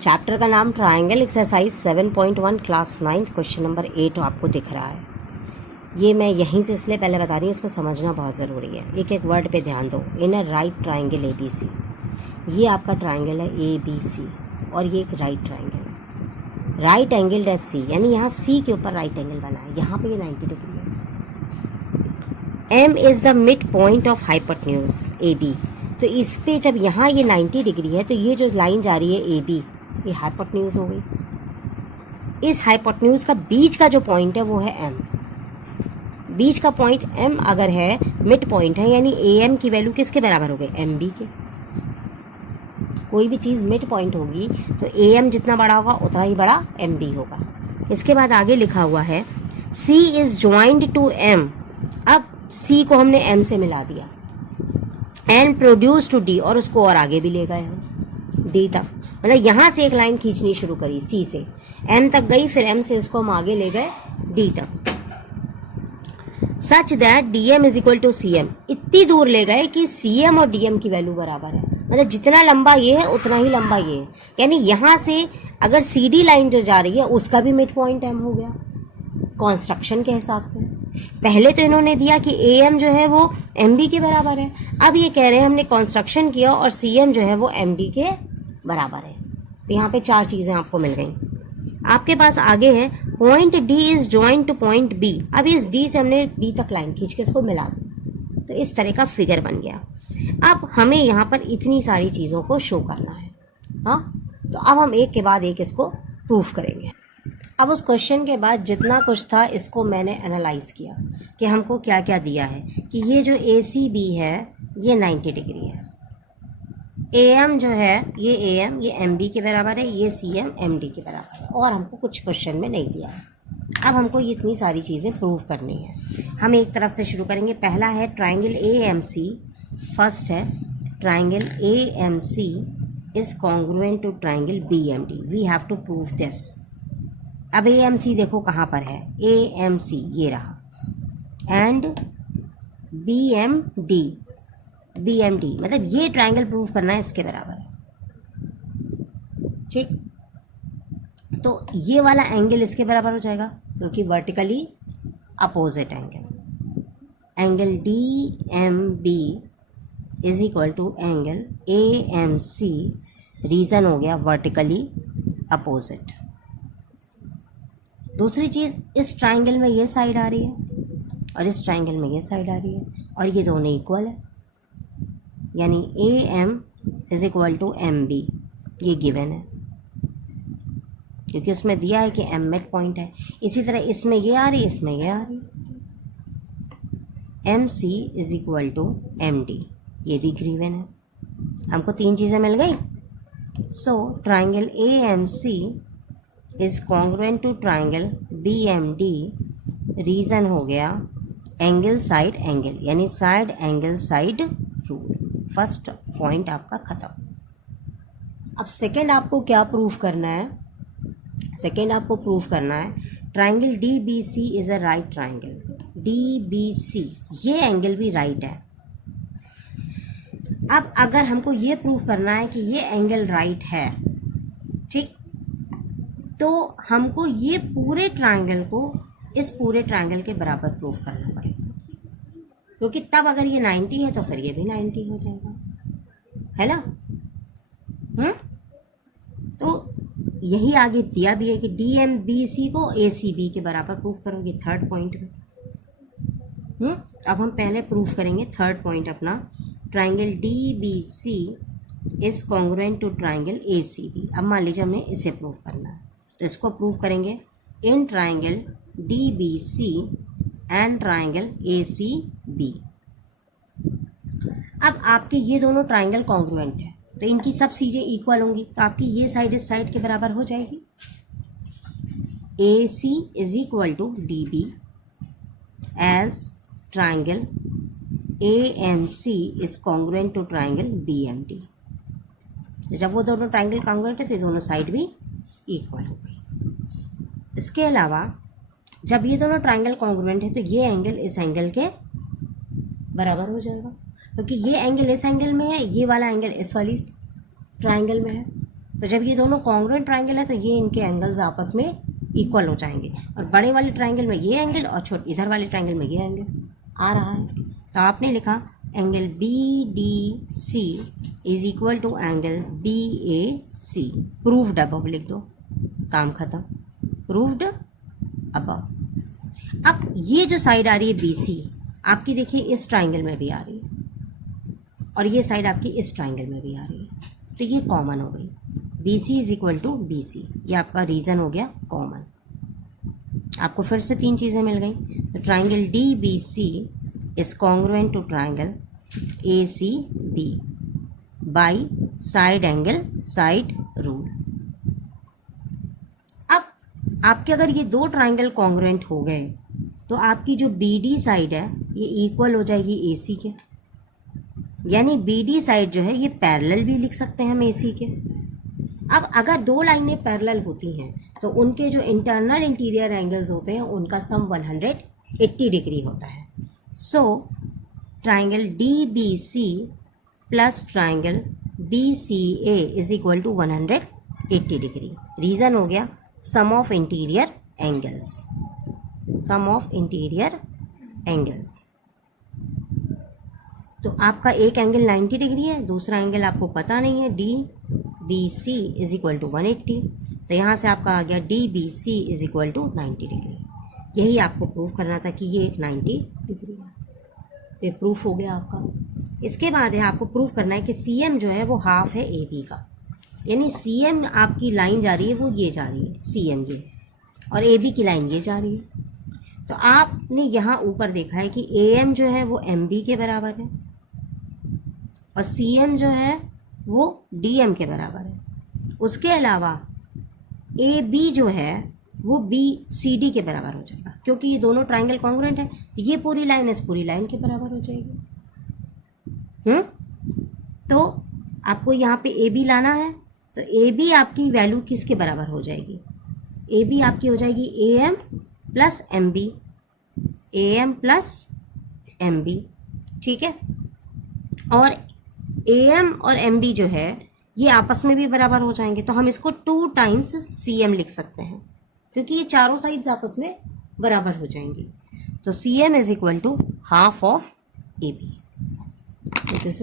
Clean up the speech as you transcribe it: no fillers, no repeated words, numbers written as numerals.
Chapter का नाम triangle, exercise 7.1 class 9 question number 8 आपको दिख रहा है। ये मैं यहीं से इसलिए पहले बता रही हूँ, इसको समझना बहुत ज़रूरी है। एक एक वर्ड पे ध्यान दो। In a right triangle A B C, ये आपका ट्रायंगल है ए बी सी और ये एक राइट ट्रायंगल है। राइट एंगल एस सी, यानी यहाँ सी के ऊपर राइट एंगल बना है, यहाँ पे ये 90 डिग्री है। M is the midpoint of hypotenuse A B, तो इस पे जब यहाँ ये 90 डिग्री है तो ये जो लाइन जा रही है ए बी, ये हाइपोटेन्यूज हो गई। इस हाइपोटेन्यूज का बीच का जो पॉइंट है वो है एम। बीच का पॉइंट एम अगर है, मिड पॉइंट है, यानी ए एम की वैल्यू किसके बराबर हो गई? एम बी के। कोई भी चीज़ मिड पॉइंट होगी तो ए एम जितना बड़ा होगा उतना ही बड़ा एम बी होगा। इसके बाद आगे लिखा हुआ है सी इज ज्वाइंड टू एम। अब सी को हमने एम से मिला दिया एंड प्रोड्यूस टू डी, और उसको और आगे भी ले गए हम डी तक। मतलब यहाँ से एक लाइन खींचनी शुरू करी, सी से एम तक गई, फिर एम से उसको हम आगे ले गए डी तक। Such that D M is equal to C M, इतनी दूर ले गए कि सी एम और डी एम की वैल्यू बराबर है। मतलब जितना लंबा ये है उतना ही लंबा ये है, यानी यहाँ से अगर सी डी लाइन जो जा रही है उसका भी मिड पॉइंट एम हो गया कॉन्स्ट्रक्शन के हिसाब से। पहले तो इन्होंने दिया कि ए एम जो है वो एम बी के बराबर है, अब ये कह रहे हैं हमने कॉन्स्ट्रक्शन किया और सी एम जो है वो एम डी के बराबर है। तो यहाँ पे चार चीज़ें आपको मिल गई। आपके पास आगे है point D is joint to point B. अब इस डी से हमने बी तक लाइन खींच के इसको मिला दी, तो इस तरह का फिगर बन गया। अब हमें यहाँ पर इतनी सारी चीज़ों को शो करना है। हाँ, तो अब हम एक के बाद एक इसको प्रूफ करेंगे। अब उस क्वेश्चन के बाद जितना कुछ था इसको मैंने एनालाइज किया कि हमको क्या क्या दिया है। कि ये जो ए सी बी है ये 90 डिग्री है, ए एम जो है ये ए एम ये एम बी के बराबर है, ये सी एम एम डी के बराबर है, और हमको कुछ क्वेश्चन में नहीं दिया है। अब हमको ये इतनी सारी चीज़ें प्रूव करनी है। हम एक तरफ से शुरू करेंगे। पहला है triangle A M C. First है triangle A M C is congruent to triangle B M D. We have to prove this. अब ए एम सी देखो कहाँ पर है, ए एम सी ये रहा, and B M D, B M D मतलब ये ट्राइंगल प्रूव करना है इसके बराबर है। ठीक, तो ये वाला एंगल इसके बराबर हो जाएगा क्योंकि vertically opposite angle. Angle D M B is equal to angle A M C, reason हो गया वर्टिकली अपोजिट। दूसरी चीज़, इस ट्राइंगल में ये साइड आ रही है और इस ट्राइंगल में ये साइड आ रही है और ये दोनों इक्वल है, यानी A M is equal to M B, ये गिवन है क्योंकि उसमें दिया है कि एम मिड पॉइंट है। इसी तरह इसमें ये आ रही है, इसमें ये आ रही है। M C is equal to M D, ये भी गिवन है। हमको तीन चीज़ें मिल गई। So triangle A M C is congruent to triangle B M D. Reason हो गया एंगल साइड एंगल, यानी side angle side rule. First point आपका ख़त्म। अब सेकेंड आपको क्या प्रूफ करना है? सेकेंड आपको प्रूफ करना है triangle D B C is a right triangle. D B C ये एंगल भी राइट है। अब अगर हमको ये प्रूफ करना है कि ये एंगल राइट है, ठीक, तो हमको ये पूरे ट्राइंगल को इस पूरे ट्राइंगल के बराबर प्रूफ करना पड़ेगा, क्योंकि तब अगर ये 90 है तो फिर ये भी 90 हो जाएगा, है ना। तो यही आगे दिया भी है कि डी एम बी सी को ए सी बी के बराबर प्रूफ करोगे थर्ड पॉइंट में। अब हम पहले प्रूफ करेंगे थर्ड पॉइंट अपना, triangle D B C is congruent to triangle A C B. अब मान लीजिए हमने इसे प्रूफ करना है, तो इसको प्रूव करेंगे in triangle D B C and triangle A C B. अब आपके ये दोनों ट्राइंगल कॉन्ग्रुएंट है तो इनकी सब चीज़ें इक्वल होंगी, तो आपकी ये साइड इस साइड के बराबर हो जाएगी। A C is equal to D B as triangle A M C is congruent to triangle B M D. जब वो दोनों ट्राइंगल कॉन्ग्रुएंट है तो ये दोनों साइड भी इक्वल हो गई। इसके अलावा जब ये दोनों ट्राइंगल कॉन्ग्रुएंट है तो ये एंगल इस एंगल के बराबर हो जाएगा, क्योंकि ये एंगल इस एंगल में है, ये वाला एंगल इस वाली ट्राइंगल में है, तो जब ये दोनों कॉन्ग्रुएंट ट्राइंगल है तो ये इनके एंगल्स आपस में इक्वल हो जाएंगे, और बड़े वाले ट्राइंगल में ये एंगल और छोटे इधर वाले ट्राइंगल में ये एंगल आ रहा है। तो आपने लिखा angle B D C is equal to angle B A C. Proved above लिख दो, काम खत्म, प्रूव्ड अबव। अब ये जो साइड आ रही है बी सी आपकी देखिए इस ट्राइंगल में भी आ रही है, और ये साइड आपकी इस ट्राइंगल में भी आ रही है, तो ये कॉमन हो गई। B C is equal to B C, ये आपका रीजन हो गया कॉमन। आपको फिर से 3 चीज़ें मिल गई। तो triangle D B C is congruent to triangle A C B by side angle side rule. अब आपके अगर ये 2 ट्राइंगल कॉन्ग्रुएंट हो गए तो आपकी जो बी डी साइड है ये इक्वल हो जाएगी ए सी के, यानी बी डी साइड जो है ये पैरेलल भी लिख सकते हैं हम ए सी के। अब अगर 2 लाइनें पैरेलल होती हैं तो उनके जो इंटरनल इंटीरियर एंगल्स होते हैं उनका सम 180 डिग्री होता है। So triangle D B C plus triangle B C A is equal to 180 degree. Reason हो गया sum of interior angles, sum of interior angles. तो आपका एक एंगल 90 डिग्री है, दूसरा एंगल आपको पता नहीं है, D B C is equal to 180। तो यहाँ से आपका आ गया D B C is equal to 90 degree. यही आपको प्रूफ करना था कि ये एक 90 डिग्री है, तो ये प्रूफ हो गया आपका। इसके बाद है आपको प्रूफ करना है कि सी एम जो है वो हाफ है ए बी का, यानी सी एम आपकी लाइन जा रही है वो ये जा रही है सी एम ये, और ए बी की लाइन ये जा रही है। तो आपने यहाँ ऊपर देखा है कि ए एम जो है वो एम बी के बराबर है, और सी एम जो है वो डी एम के बराबर है। उसके अलावा ए बी जो है वो बी सी डी के बराबर हो जाएगा, क्योंकि ये दोनों ट्राइंगल कॉन्ग्रुएंट है, तो ये पूरी लाइन इस पूरी लाइन के बराबर हो जाएगी। तो आपको यहाँ पे ए बी लाना है, तो ए बी आपकी वैल्यू किसके बराबर हो जाएगी? ए बी आपकी हो जाएगी A M plus M B, A M plus M B, ठीक है। और ए एम और एम बी जो है ये आपस में भी बराबर हो जाएंगे, तो हम इसको 2 टाइम्स सी एम लिख सकते हैं, क्योंकि ये चारों साइड्स आपस में बराबर हो जाएंगी। तो C M is equal to half of A B. This is